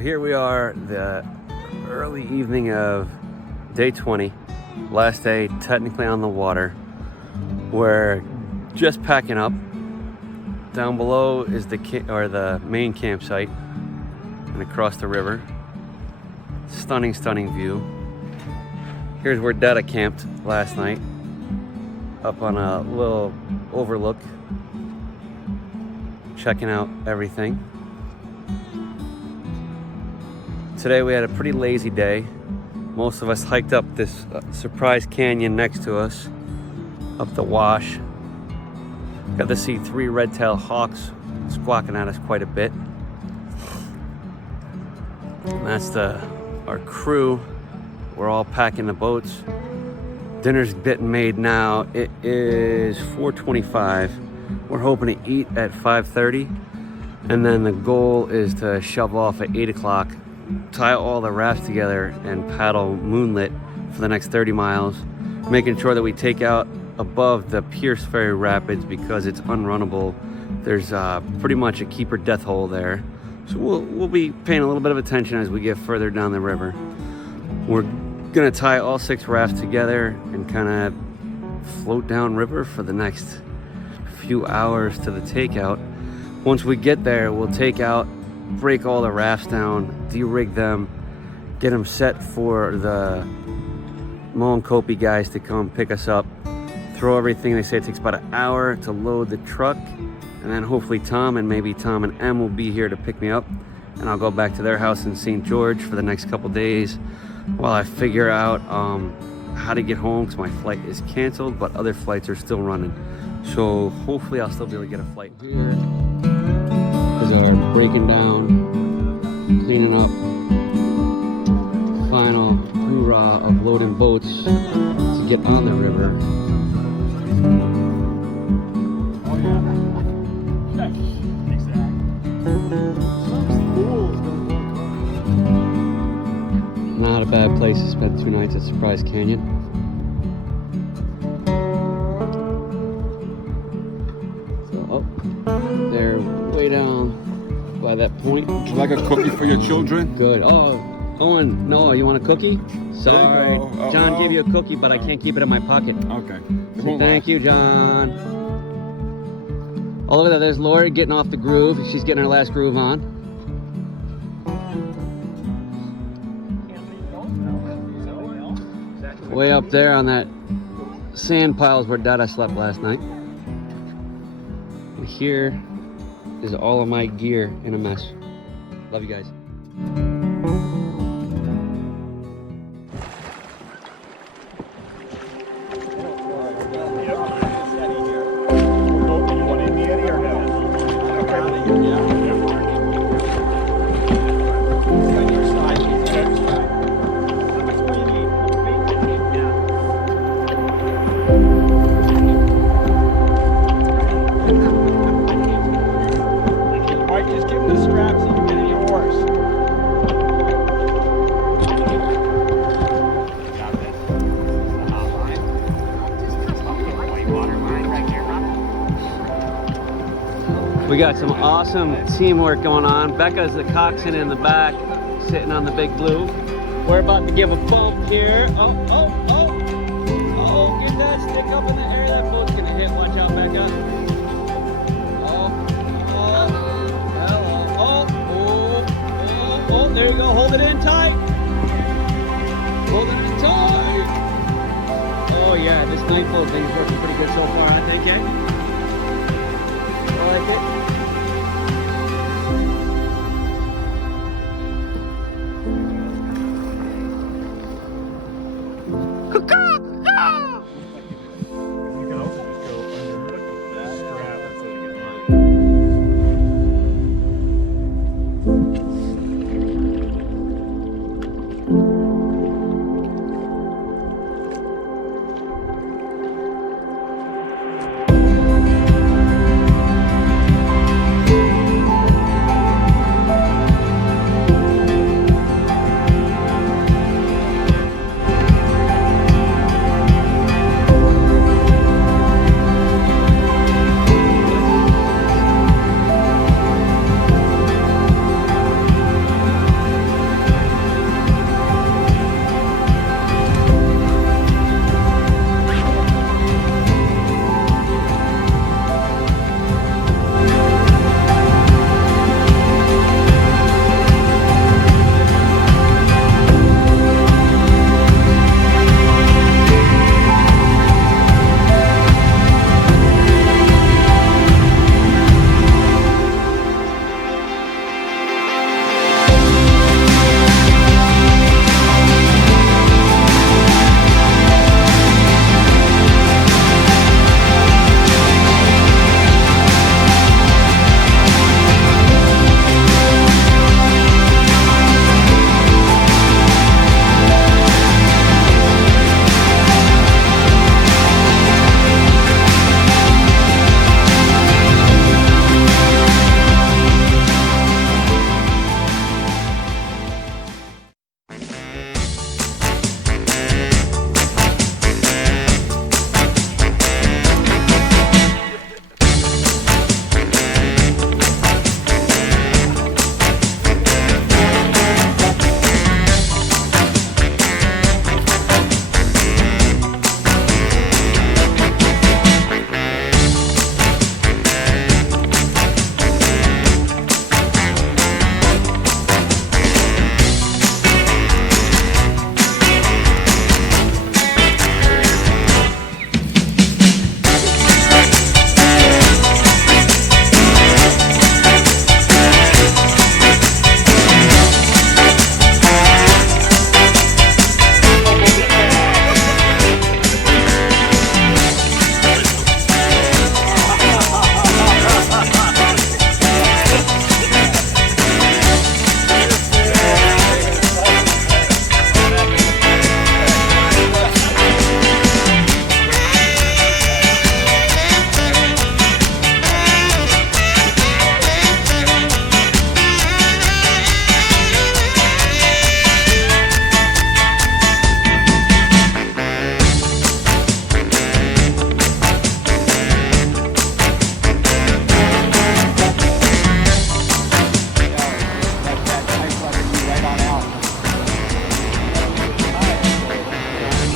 here we are, the early evening of day 20, last day technically on the water. We're just packing up. Down below is the main campsite, and across the river. Stunning view. Here's where Dada camped last night, up on a little overlook, checking out everything. Today we had a pretty lazy day. Most of us hiked up this surprise canyon next to us, up the wash. Got to see 3 red-tailed hawks squawking at us quite a bit. And that's our crew. We're all packing the boats. Dinner's getting made now. It is 4:25. We're hoping to eat at 5:30, and then the goal is to shove off at 8 o'clock, tie all the rafts together, and paddle moonlit for the next 30 miles, making sure that we take out above the Pearce Ferry Rapids because it's unrunnable. There's pretty much a keeper death hole there. So we'll be paying a little bit of attention as we get further down the river. We're gonna tie all 6 rafts together and kind of float down river for the next few hours to the takeout. Once we get there, we'll take out, break all the rafts down, de-rig them, get them set for the Moenkopi guys to come pick us up, throw everything. They say it takes about an hour to load the truck, and then hopefully Tom and maybe Tom and Em will be here to pick me up, and I'll go back to their house in St. George for the next couple days while I figure out how to get home, because my flight is canceled, but other flights are still running. So hopefully I'll still be able to get a flight. Here is our breaking down, cleaning up, final hoorah of loading boats to get on the river. Not a bad place to spend 2 nights at Surprise Canyon. So, they're way down by that point. Would you like a cookie for your children? Good. Oh, Owen, Noah, you want a cookie? Sorry, John gave you a cookie, but I can't keep it in my pocket. Okay. So thank you, John. All over there's Lori getting off the groove. She's getting her last groove on. Way up there on that sand piles where Dada slept last night. And here is all of my gear in a mess. Love you guys. We got some awesome teamwork going on. Becca's the coxswain in the back, sitting on the big blue. We're about to give a bump here. Oh, get that stick up in the air. That boat's gonna hit. Watch out, Becca. Oh, there you go. Hold it in tight. Hold it in tight. Oh yeah, this night boat thing's working pretty good so far, I think, eh? I like it.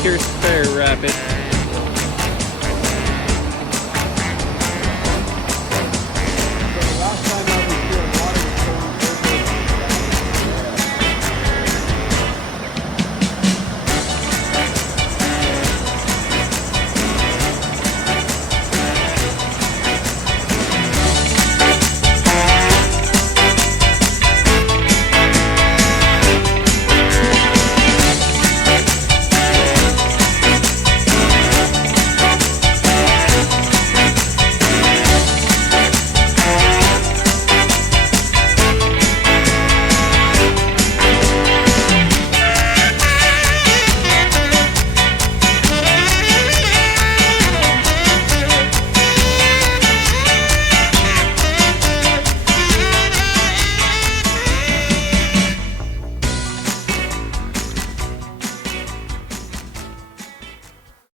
Pearce Ferry Rapid.